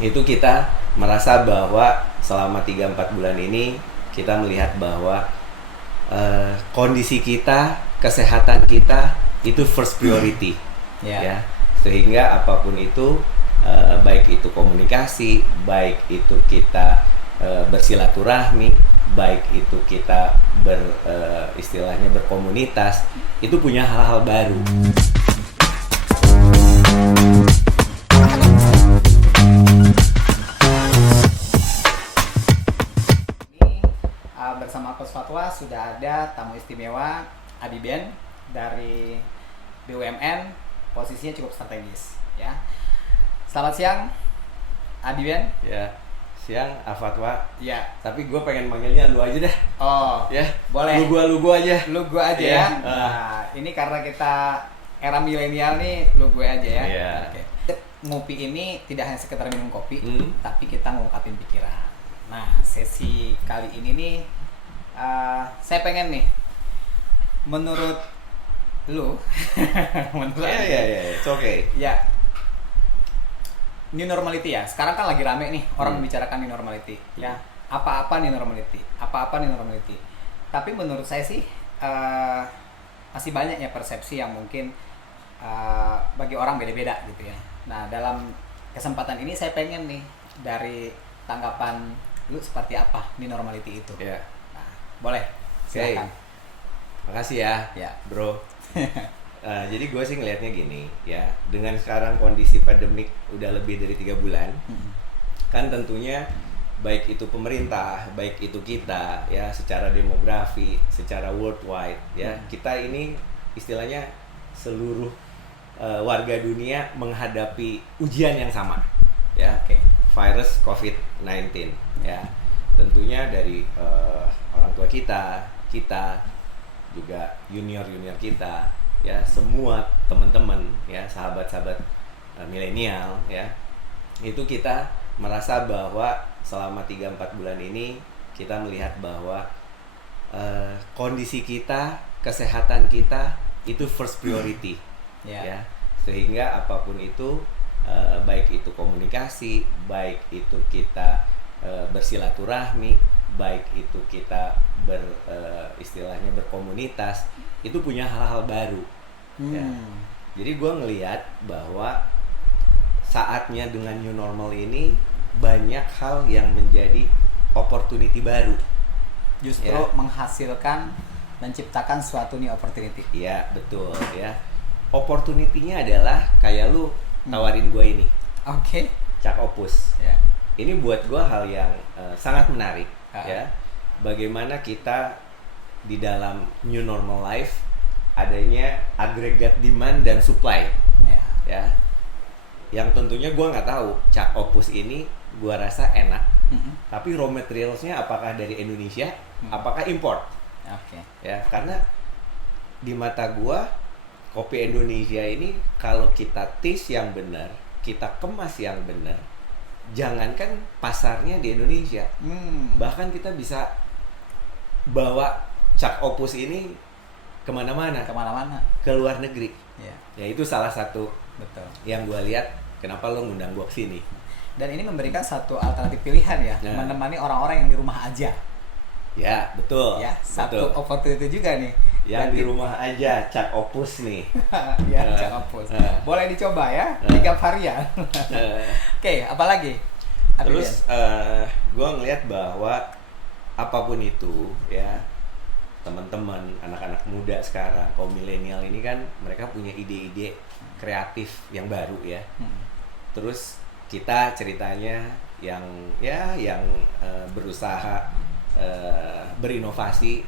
itu kita merasa bahwa selama 3-4 bulan ini kita melihat bahwa kondisi kita, kesehatan kita itu first priority. Ya. Sehingga apapun itu, baik itu komunikasi, baik itu kita bersilaturahmi, baik itu kita istilahnya berkomunitas, itu punya hal-hal baru. Bersama Coach Fatwa sudah ada tamu istimewa Abi Ben dari BUMN, posisinya cukup strategis ya. Selamat siang Abi Ben. Ya, siang Afatwa. Ya. Tapi gue pengen manggilnya lu aja dah. Oh, ya. Boleh. Lu gua aja. Lu gua aja ya. Nah, ini karena kita era milenial nih, lu gue aja ya. Iya. Oke. Ngopi ini tidak hanya sekedar minum kopi, tapi kita ngungkapin pikiran. Nah, sesi kali ini nih saya pengen nih, menurut lu, menurut it's okay. Ya, new normality ya. Sekarang kan lagi rame nih orang membicarakan new normality. Ya, apa-apa new normality, apa-apa new normality. Tapi menurut saya sih masih banyak ya persepsi yang mungkin bagi orang beda-beda gitu ya. Nah, dalam kesempatan ini saya pengen nih dari tanggapan lu seperti apa new normality itu. Ya. Boleh, silakan. Makasih ya, Ya. bro. Jadi gue sih ngelihatnya gini ya, dengan sekarang kondisi pandemik udah lebih dari 3 bulan, kan tentunya baik itu pemerintah, baik itu kita ya, secara demografi, secara worldwide ya, kita ini istilahnya seluruh warga dunia menghadapi ujian yang sama ya, virus COVID-19 ya. Tentunya dari orang tua kita juga junior kita ya, semua teman-teman ya, sahabat-sahabat milenial ya, itu kita merasa bahwa selama 3-4 bulan ini kita melihat bahwa kondisi kita, kesehatan kita itu first priority. Ya, sehingga apapun itu, baik itu komunikasi, baik itu kita bersilaturahmi, baik itu kita istilahnya berkomunitas, itu punya hal-hal baru. Ya. Jadi gue ngelihat bahwa saatnya dengan new normal ini banyak hal yang menjadi opportunity baru. Justru menghasilkan, menciptakan suatu new opportunity. Iya, betul ya. Opportunity-nya adalah kayak lu tawarin gue ini. Cak Opus. Ya. Ini buat gue hal yang sangat menarik ya. Bagaimana kita di dalam new normal life adanya agregat demand dan supply ya. Yang tentunya gue nggak tahu Cak Opus ini gue rasa enak, tapi raw materialsnya apakah dari Indonesia, apakah import? Ya, karena di mata gue kopi Indonesia ini kalau kita taste yang benar, kita kemas yang benar, jangankan pasarnya di Indonesia, bahkan kita bisa bawa Cak Opus ini kemana-mana, ke luar negeri. Ya, itu salah satu yang gue lihat kenapa lo ngundang gue kesini. Dan ini memberikan satu alternatif pilihan ya, menemani orang-orang yang di rumah aja. Ya, betul. Ya, satu opportunity juga nih. Yang di rumah aja, Cak Opus nih. Ya, Cak Opus. Boleh dicoba ya, 3 varian. Oke, apalagi? Terus gue ngelihat bahwa apapun itu ya, teman-teman, anak-anak muda sekarang, kaum milenial ini kan mereka punya ide-ide kreatif yang baru ya. Terus kita ceritanya yang berusaha berinovasi.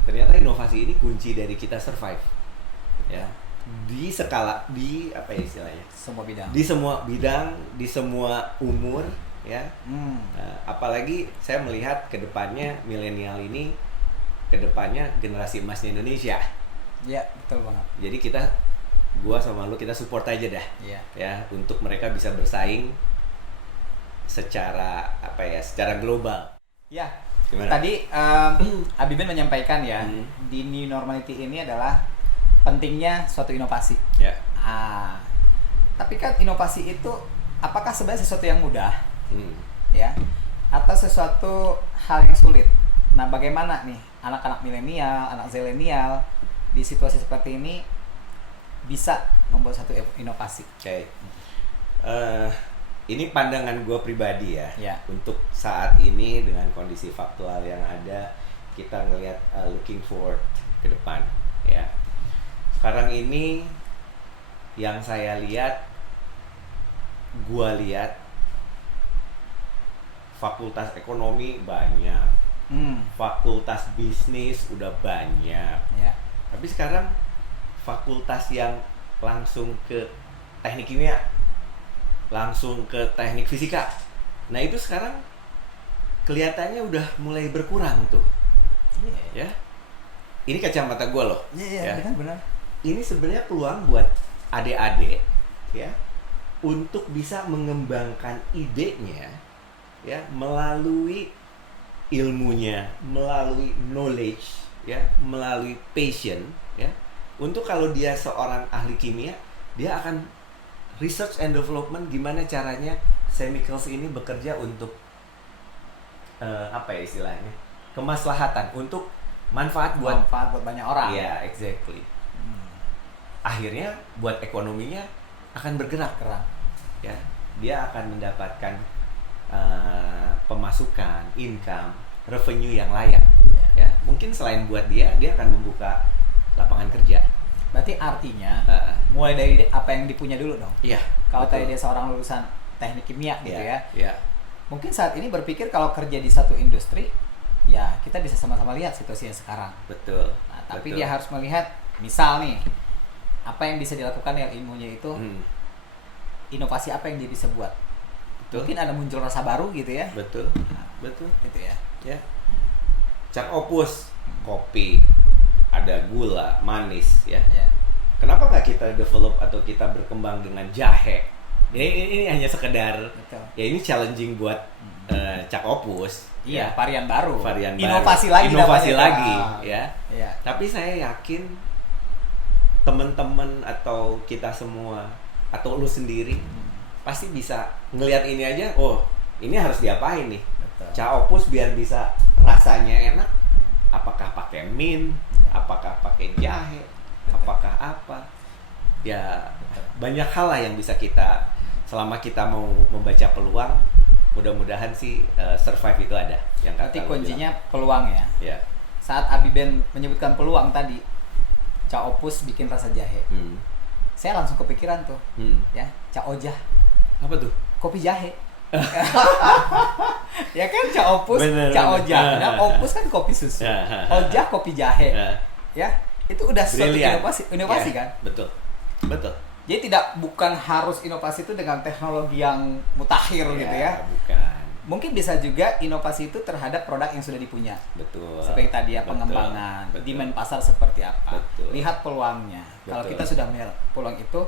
Ternyata inovasi ini kunci dari kita survive ya, di apa ya istilahnya, di semua bidang, di semua umur ya. Apalagi saya melihat kedepannya milenial ini, kedepannya generasi emasnya Indonesia. Ya, betul banget. Jadi gua sama lu kita support aja dah ya, untuk mereka bisa bersaing secara secara global ya. Gimana? Tadi Abi Ben menyampaikan ya, di new normality ini adalah pentingnya suatu inovasi. Ya. Tapi kan inovasi itu apakah sebenarnya sesuatu yang mudah Hmm. ya atau sesuatu hal yang sulit? Nah, bagaimana nih anak-anak milenial, anak zilenial di situasi seperti ini bisa membuat satu inovasi? Oke. Ini pandangan gue pribadi ya. Ya. Untuk saat ini dengan kondisi faktual yang ada, kita ngelihat looking forward ke depan ya. Sekarang ini yang saya lihat, gue lihat fakultas ekonomi banyak, fakultas bisnis udah banyak. Ya. Tapi sekarang fakultas yang langsung ke teknik kimia, langsung ke teknik fisika, nah itu sekarang kelihatannya udah mulai berkurang tuh. Iya. Ya, ini kacamata gue loh. Iya, Ya. benar. Ini sebenarnya peluang buat adik-adik ya untuk bisa mengembangkan idenya ya melalui ilmunya, melalui knowledge ya, melalui passion ya. Untuk kalau dia seorang ahli kimia, dia akan research and development gimana caranya chemicals ini bekerja untuk apa ya istilahnya, kemaslahatan, untuk manfaat buat banyak orang. iya, exactly. Akhirnya buat ekonominya akan bergerak, ya. Dia akan mendapatkan pemasukan, income, revenue yang layak. Ya, mungkin selain buat dia akan membuka lapangan kerja. Berarti artinya mulai dari apa yang dipunya dulu dong. Iya. Kalau betul. tadi dia seorang lulusan teknik kimia gitu Iya, ya. Iya. Mungkin saat ini berpikir kalau kerja di satu industri, ya kita bisa sama-sama lihat situasinya sekarang. Betul. Nah, tapi Betul. dia harus melihat, misal nih, apa yang bisa dilakukan dengan ilmunya itu, inovasi apa yang dia bisa buat. Betul. Mungkin ada muncul rasa baru gitu ya. Betul. Nah, Betul. gitu ya. Ya. Cak Opus, kopi, ada gula, manis ya. Ya. Kenapa nggak kita develop atau kita berkembang dengan jahe? Ini hanya sekedar Betul. ya, ini challenging buat Cak Opus. Iya, ya. varian baru. Inovasi lagi Inovasi namanya, lagi kan? ya. Iya. Tapi saya yakin teman-teman atau kita semua atau lu sendiri pasti bisa ngelihat ini aja, oh ini harus diapain nih. Betul. Cak Opus biar bisa rasanya enak, apakah pakai mint, apakah pakai jahe, apakah apa ya. Banyak hal lah yang bisa kita, selama kita mau membaca peluang, mudah-mudahan sih survive itu ada yang kata Berarti lu kuncinya peluang ya. bilang. Ya. Saat Abiben menyebutkan peluang tadi, Cak Opus bikin rasa jahe. Saya langsung kepikiran tuh, ya, Cak Ojah. Apa tuh? Kopi jahe. Ya kan, Cak Opus, Bener, Cak bener. Ojah. Nah, Opus kan kopi susu. Ojah kopi jahe. Ya, itu udah suatu Brilliant. inovasi Ya, kan? Betul. Betul. Jadi bukan harus inovasi itu dengan teknologi yang mutakhir gitu ya. Bukan. Mungkin bisa juga inovasi itu terhadap produk yang sudah dipunya. Betul. Seperti tadi ya, Betul. pengembangan, Betul. demand pasar seperti apa. Betul. Lihat peluangnya. Kalau Betul. kita sudah melihat peluang itu,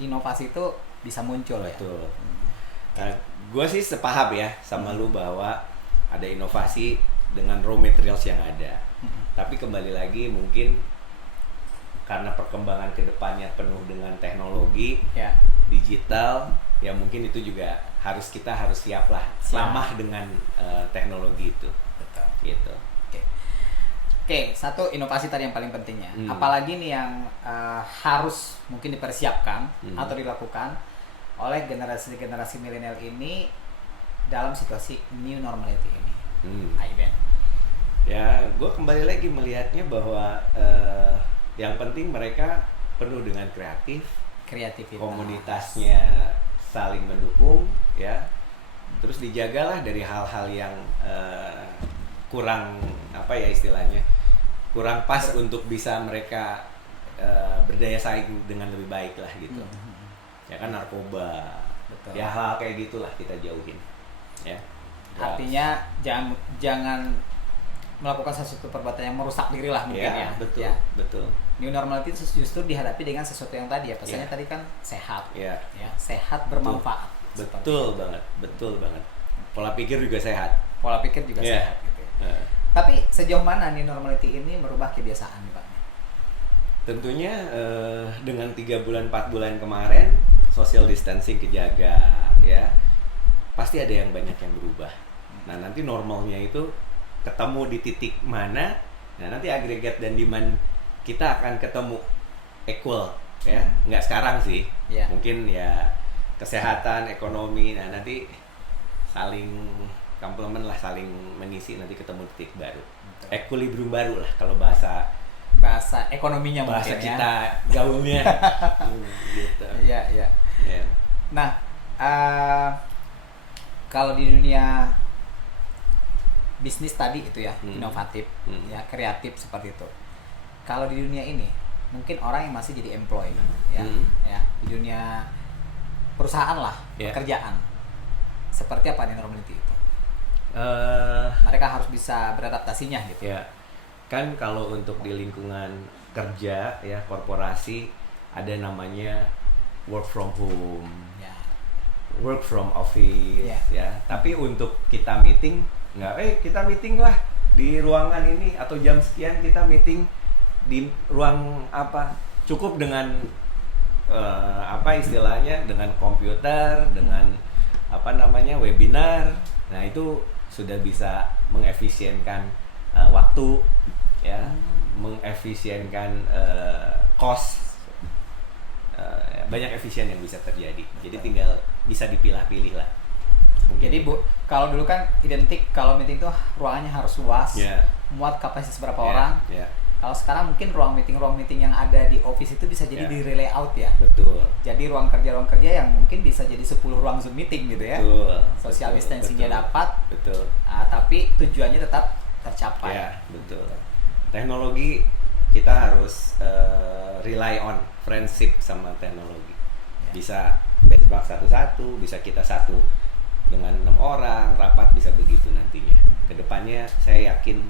inovasi itu bisa muncul ya. Betul. Gue sih sepaham ya sama lu bahwa ada inovasi dengan raw materials yang ada. Tapi kembali lagi mungkin karena perkembangan kedepannya penuh dengan teknologi Ya. digital, ya mungkin itu juga kita harus siap lah, ramah dengan teknologi itu. Betul. Gitu. Oke, satu inovasi tadi yang paling pentingnya. Hmm. Apalagi nih yang harus mungkin dipersiapkan atau dilakukan oleh generasi milenial ini dalam situasi new normality ini. Aiben. Ya, gue kembali lagi melihatnya bahwa yang penting mereka penuh dengan Kreativitas. komunitasnya saling mendukung ya. Terus dijagalah dari hal-hal yang kurang apa ya istilahnya, kurang pas untuk bisa mereka berdaya saing dengan lebih baik lah gitu. Ya kan, narkoba. Betul. Ya hal kayak gitulah kita jauhin. Ya. Artinya jangan melakukan sesuatu perbuatan yang merusak diri lah mungkin ya. Betul. Ya. Betul. New normality justru dihadapi dengan sesuatu yang tadi ya. Pesannya Ya. tadi kan sehat. Ya. Ya, sehat bermanfaat. Betul banget, betul banget. Pola pikir juga sehat. Pola pikir juga Ya. sehat gitu ya. Tapi sejauh mana new normality ini merubah kebiasaan nih Pak? Tentunya dengan 3 bulan 4 bulan kemarin social distancing kejaga, ya pasti ada yang banyak yang berubah. Nah nanti normalnya itu ketemu di titik mana, nah nanti agregat dan demand kita akan ketemu equal ya, nggak sekarang sih, mungkin ya kesehatan, ekonomi, nah nanti saling komplement lah, saling mengisi, nanti ketemu titik baru, equilibrium baru lah kalau bahasa ekonominya bahasa mungkin kita gaulnya. Gitu. Iya. Nah, kalau di dunia bisnis tadi itu ya, inovatif, ya kreatif seperti itu. Kalau di dunia ini, mungkin orang yang masih jadi employee, ya di dunia perusahaan lah, pekerjaan. Seperti apa nih normality itu? Mereka harus bisa beradaptasinya gitu. Ya, kan kalau untuk di lingkungan kerja ya korporasi ada namanya work from home, work from office, ya. Tapi untuk kita meeting nggak, kita meeting lah di ruangan ini atau jam sekian kita meeting di ruang apa, cukup dengan apa istilahnya, dengan komputer, dengan apa namanya webinar. Nah itu sudah bisa mengefisienkan waktu ya, mengefisienkan cost, banyak efisien yang bisa terjadi. Jadi tinggal bisa dipilah-pilih lah. Mungkin jadi kalau dulu kan identik kalau meeting itu ruangannya harus luas, muat kapasitas berapa orang. Kalau sekarang mungkin ruang meeting yang ada di office itu bisa jadi di layout ya. Betul. Jadi ruang kerja yang mungkin bisa jadi 10 ruang Zoom meeting gitu ya. Betul. Social distancing-nya dapat. Betul. Tapi tujuannya tetap tercapai. Ya, betul. Teknologi kita harus rely on friendship sama teknologi. Bisa benchmark satu-satu, bisa kita satu dengan 6 orang, rapat bisa begitu nantinya. Kedepannya saya yakin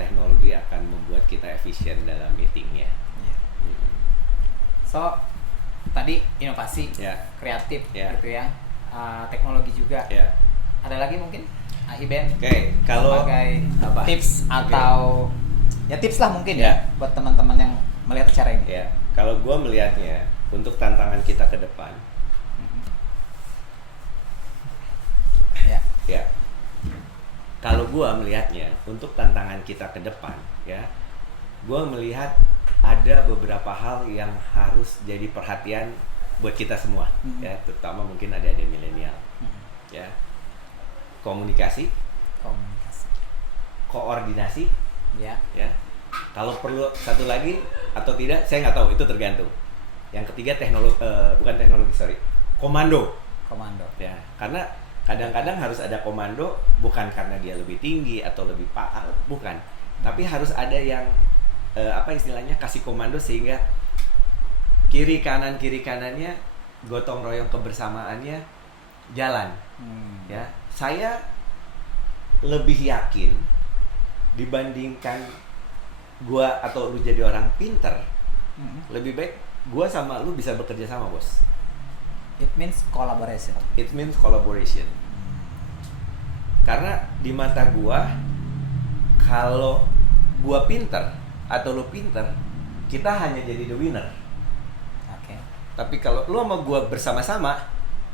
teknologi akan membuat kita efisien dalam meetingnya. So tadi inovasi, kreatif gitu ya, teknologi juga. Ada lagi mungkin Iben? Kalau sebagai tips atau ya tips lah mungkin ya buat teman-teman yang melihat acara ini. Kalau gue melihatnya untuk tantangan kita ke depan, kalau gue melihatnya untuk tantangan kita ke depan, gue melihat ada beberapa hal yang harus jadi perhatian buat kita semua, terutama mungkin ada milenial, komunikasi, koordinasi, kalau perlu satu lagi atau tidak saya nggak tahu, itu tergantung. Yang ketiga komando, karena kadang-kadang harus ada komando, bukan karena dia lebih tinggi atau lebih bukan, tapi harus ada yang apa istilahnya, kasih komando sehingga kiri kanannya gotong royong kebersamaannya jalan. Saya lebih yakin dibandingkan gua atau lu jadi orang pinter, lebih baik gua sama lu bisa bekerja sama, bos. It means collaboration. Karena di mata gua, kalau gua pinter atau lu pinter, kita hanya jadi the winner. Tapi kalau lu sama gua bersama-sama,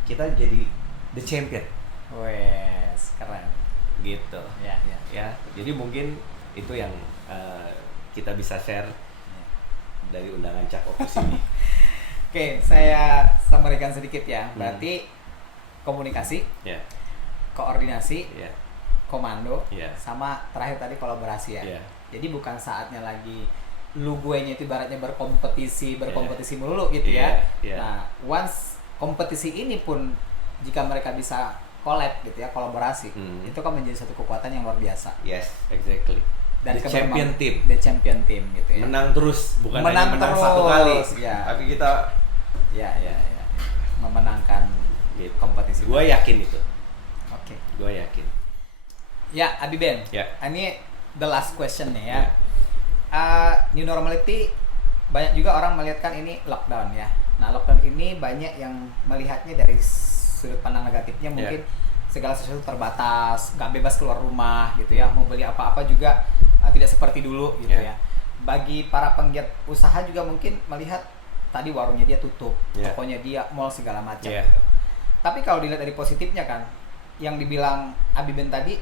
kita jadi the champion. Wes, keren. Gitu. Ya. Jadi mungkin itu yang kita bisa share dari undangan Cak Opus ini. Oke, saya sampaikan sedikit ya. Berarti komunikasi, koordinasi, komando, sama terakhir tadi kolaborasi ya. Jadi bukan saatnya lagi lu gue-nya itu ibaratnya berkompetisi melulu gitu ya. Nah, once kompetisi ini pun jika mereka bisa collab gitu ya, kolaborasi, itu kan menjadi satu kekuatan yang luar biasa. Yes, exactly. Dan the champion team gitu ya. Menang terus, bukan hanya menang terus, satu kali, tapi kita memenangkan gitu. Kompetisi. Gue yakin itu. Gue yakin. Ya, Abiben. Ini the last question nih ya. New normality, banyak juga orang melihatkan ini lockdown ya. Nah, lockdown ini banyak yang melihatnya dari sudut pandang negatifnya, mungkin segala sesuatu terbatas, nggak bebas keluar rumah gitu ya, mau beli apa-apa juga tidak seperti dulu gitu ya. Bagi para penggiat usaha juga mungkin melihat tadi warungnya dia tutup, tokonya dia, mall segala macam gitu. Tapi kalau dilihat dari positifnya kan, yang dibilang Abiben tadi,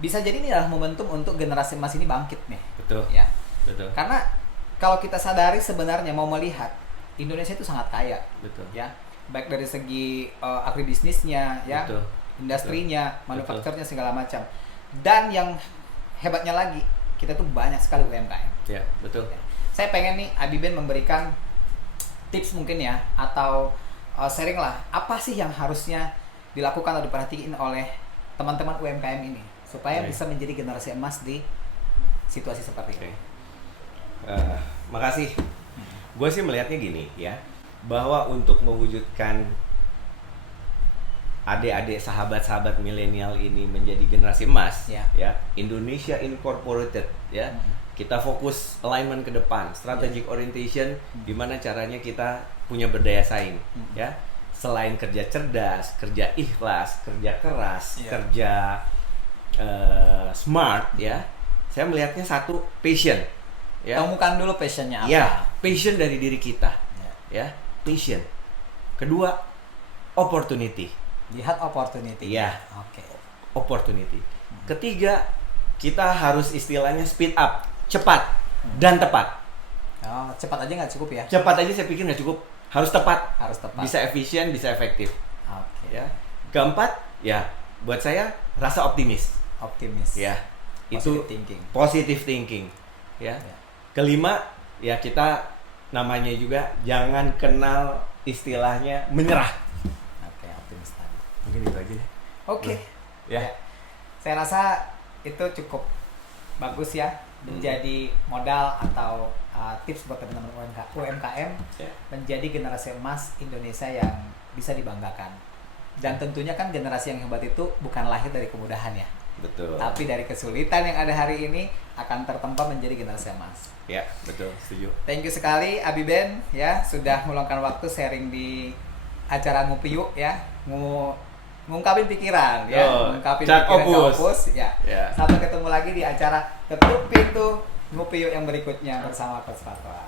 bisa jadi ini adalah momentum untuk generasi emas ini bangkit nih. Betul. Ya. Betul. Karena kalau kita sadari sebenarnya mau melihat Indonesia itu sangat kaya. Betul. Ya. Baik dari segi agribisnisnya, ya, Betul. industrinya, Betul. manufakturnya segala macam. Dan yang hebatnya lagi, kita tuh banyak sekali UMKM. Ya, betul. Ya. Saya pengen nih Abiben memberikan tips mungkin ya, atau sharing lah, apa sih yang harusnya dilakukan atau diperhatiin oleh teman-teman UMKM ini supaya Oke. bisa menjadi generasi emas di situasi seperti ini. Makasih. Gue sih melihatnya gini ya, bahwa untuk mewujudkan adik-adik sahabat-sahabat milenial ini menjadi generasi emas, Ya. ya, Indonesia Incorporated, ya, kita fokus alignment ke depan, strategic orientation, gimana caranya kita punya berdaya saing, ya, selain kerja cerdas, kerja ikhlas, kerja keras, Ya. kerja smart, ya, saya melihatnya satu passion, ya. Temukan dulu passionnya apa. Ya, passion dari diri kita. Ya, passion. Kedua, opportunity. Lihat opportunity. Iya. Oke. Opportunity. Ketiga, kita harus istilahnya speed up, cepat dan tepat. Oh, cepat aja nggak cukup ya? Cepat aja saya pikir nggak cukup, harus tepat. Harus tepat. Bisa efisien, bisa efektif. Oke. Ya. Keempat, ya, buat saya rasa optimis. Optimis. Ya, Positive itu thinking. positive thinking. Ya. Ya. Kelima, ya kita namanya juga jangan kenal istilahnya menyerah. Oke, optimis tadi. Mungkin itu aja. Oke. Ya. Saya rasa itu cukup bagus ya, menjadi modal atau tips buat teman-teman UMKM Ya. menjadi generasi emas Indonesia yang bisa dibanggakan. Dan tentunya kan generasi yang hebat itu bukan lahir dari kemudahan ya, Betul. tapi dari kesulitan yang ada hari ini akan tertempa menjadi generasi emas. Ya, betul, setuju. Thank you sekali Abiben ya, sudah meluangkan waktu sharing di acara Ngopi Yuk ya, ngungkapin pikiran ya, ngungkapin Cak pikiran Opus. Opus ya. Ya. Sampai ketemu lagi di acara Ketuk Pintu Ngopi Yuk yang berikutnya bersama Coach Fatwa.